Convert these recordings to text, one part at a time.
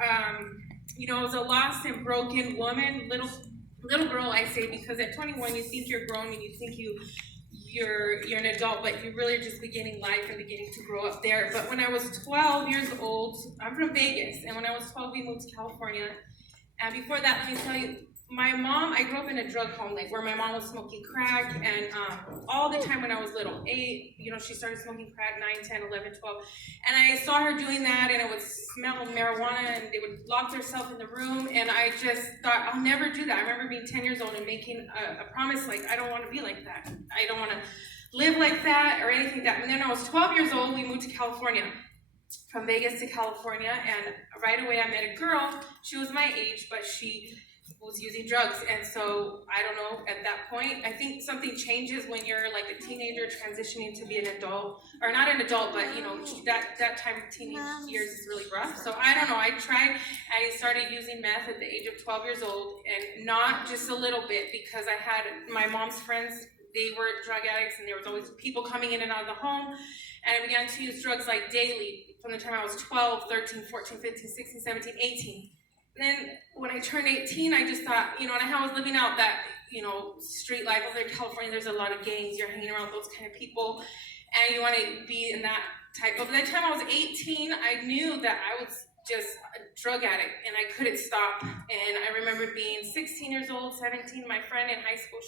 I was a lost and broken woman, little girl, I say, because at 21 you think you're grown and you think you're an adult, but you really are just beginning life and beginning to grow up there. But when I was 12 years old, I'm from Vegas, and when I was 12 we moved to California. And before that, let me tell you, my mom, I grew up in a drug home, like where my mom was smoking crack, and all the time when I was little, 8, she started smoking crack, 9, 10, 11, 12, and I saw her doing that, and it would smell marijuana, and they would lock themselves in the room, and I just thought, I'll never do that. I remember being 10 years old and making a promise, like, I don't want to be like that. I don't want to live like that or anything like that. And then I was 12 years old, we moved to California, from Vegas to California, and right away I met a girl. She was my age, but she was using drugs, and so I don't know, at that point, I think something changes when you're like a teenager transitioning to be an adult, or not an adult, but that time of teenage years is really rough. So I don't know, I started using meth at the age of 12 years old, and not just a little bit, because I had my mom's friends, they were drug addicts, and there was always people coming in and out of the home, and I began to use drugs like daily from the time I was 12, 13, 14, 15, 16, 17, 18. And then when I turned 18, I just thought, and I was living out that, street life over there in California. There's a lot of gangs. You're hanging around those kind of people, and you want to be in that type of. By the time I was 18, I knew that I was just a drug addict, and I couldn't stop. And I remember being 16 years old, 17. My friend in high school,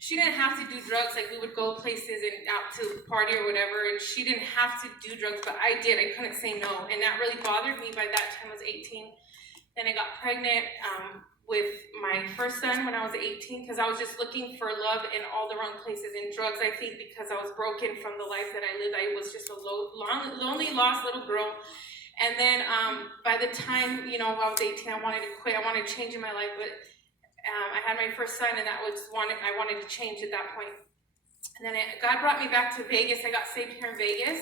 she didn't have to do drugs. Like, we would go places and out to party or whatever, and she didn't have to do drugs, but I did. I couldn't say no, and that really bothered me. By that time, I was 18. Then I got pregnant with my first son when I was 18, because I was just looking for love in all the wrong places, in drugs, I think, because I was broken from the life that I lived. I was just a lonely, lost little girl. And then by the time, I was 18, I wanted to quit. I wanted to change in my life, but I had my first son, and I wanted to change at that point. And then God brought me back to Vegas. I got saved here in Vegas.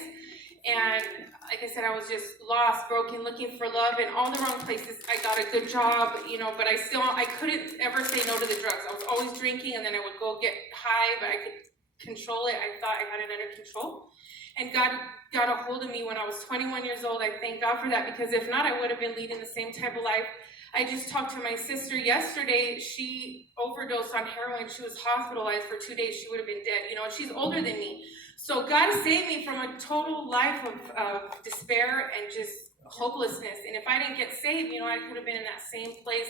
And like I said, I was just lost, broken, looking for love in all the wrong places. I got a good job, but I couldn't ever say no to the drugs. I was always drinking, and then I would go get high, but I could control it. I thought I had it under control. And God got a hold of me when I was 21 years old. I thank God for that, because if not, I would have been leading the same type of life. I just talked to my sister yesterday. She overdosed on heroin. She was hospitalized for 2 days. She would have been dead, and she's older than me. So God saved me from a total life of despair and just hopelessness. And if I didn't get saved, I could have been in that same place.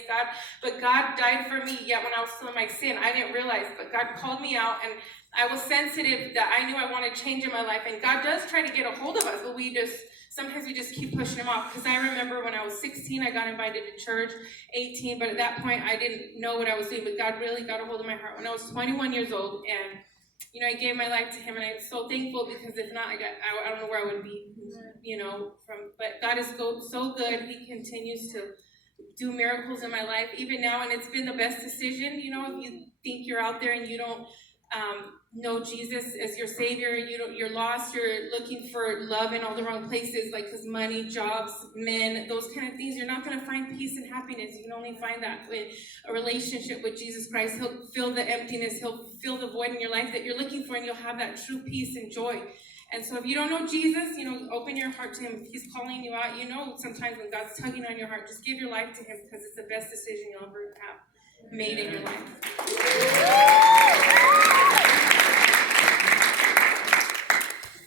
But God died for me, yet when I was still in my sin, I didn't realize. But God called me out, and I was sensitive that I knew I wanted change in my life. And God does try to get a hold of us, but sometimes we just keep pushing him off. Because I remember when I was 16, I got invited to church, 18, but at that point, I didn't know what I was doing. But God really got a hold of my heart when I was 21 years old, and I gave my life to him, and I'm so thankful, because if not, I don't know where I would be, but God is so good. He continues to do miracles in my life, even now, and it's been the best decision. If you think you're out there and you don't know Jesus as your Savior, you're lost, you're looking for love in all the wrong places, like because money, jobs, men, those kind of things, you're not going to find peace and happiness. You can only find that with a relationship with Jesus Christ. He'll fill the emptiness, he'll fill the void in your life that you're looking for, and you'll have that true peace and joy. And so if you don't know Jesus, open your heart to him. If he's calling you out, sometimes when God's tugging on your heart, just give your life to him, because it's the best decision you'll ever have made in your life.